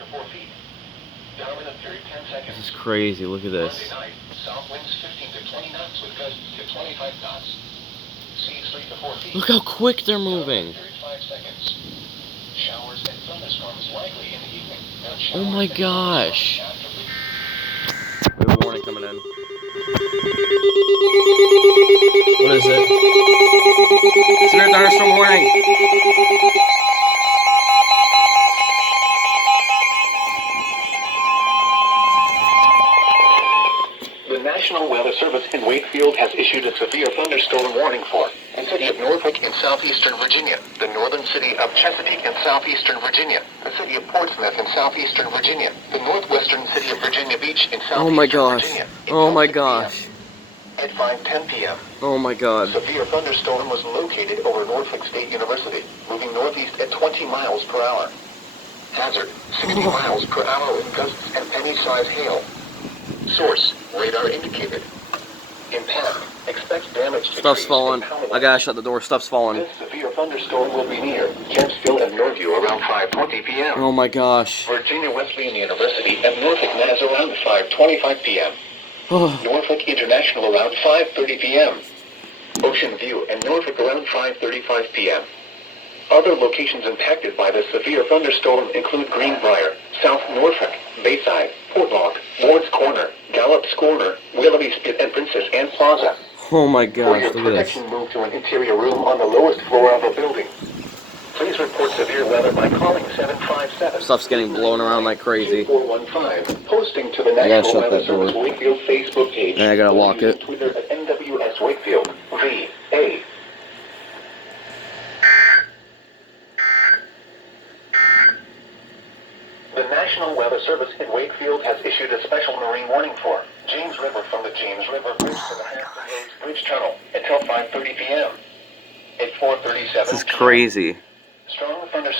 to 4 feet. Downwind of 10 seconds. This is crazy. Look at this. Monday night, south winds 15 to 20 knots with gusts to 25 knots. Seas 3 to 4 feet. Look how quick they're moving. 35 seconds. Showers and thunderstorms likely in the evening. Oh my gosh. We have a warning coming in. What is it? Severe thunderstorm warning. The National Weather Service in Wakefield has issued a severe thunderstorm warning for the city of Norfolk in southeastern Virginia, the northern city of Chesapeake in southeastern Virginia, the city of Portsmouth in southeastern Virginia, the northwestern city of Virginia Beach in southeastern Oh my gosh. Virginia. Oh my gosh. At 5:10 p.m. Oh my god. Severe thunderstorm was located over Norfolk State University, moving northeast at 20 miles per hour. Hazard, 60 miles per hour with gusts and penny-sized hail. Source, radar indicated. Impact, expect damage to Stuff's trees falling. and power I gotta shut the door. Stuff's falling. This severe thunderstorm will be near Kempsville and Norview around 5:20 p.m. Oh my gosh. Virginia Wesleyan University and Norfolk Mass around 5:25 p.m. Norfolk International around 5:30 p.m. Ocean View and Norfolk around 5:35 p.m. Other locations impacted by the severe thunderstorm include Greenbrier, South Norfolk, Bayside, Portlock, Ward's Corner, Gallup's Corner, Willoughby Spit, and Princess Anne Plaza. Oh my For gosh, your look at this. protection, move to an interior room on the lowest floor of a building. Please report severe weather by calling 757. Stuff's getting blown around like crazy. 2415. Posting to the gotta National shut Weather that door. Service Wakefield Facebook page. And I gotta lock Or use it. Twitter at NWS Wakefield. VA. The National Weather Service in Wakefield has issued a special marine warning for James River from the James River Bridge to the Hampton Roads Bridge Tunnel until 5:30 p.m. At 4:37 This is crazy. strong thunderstorms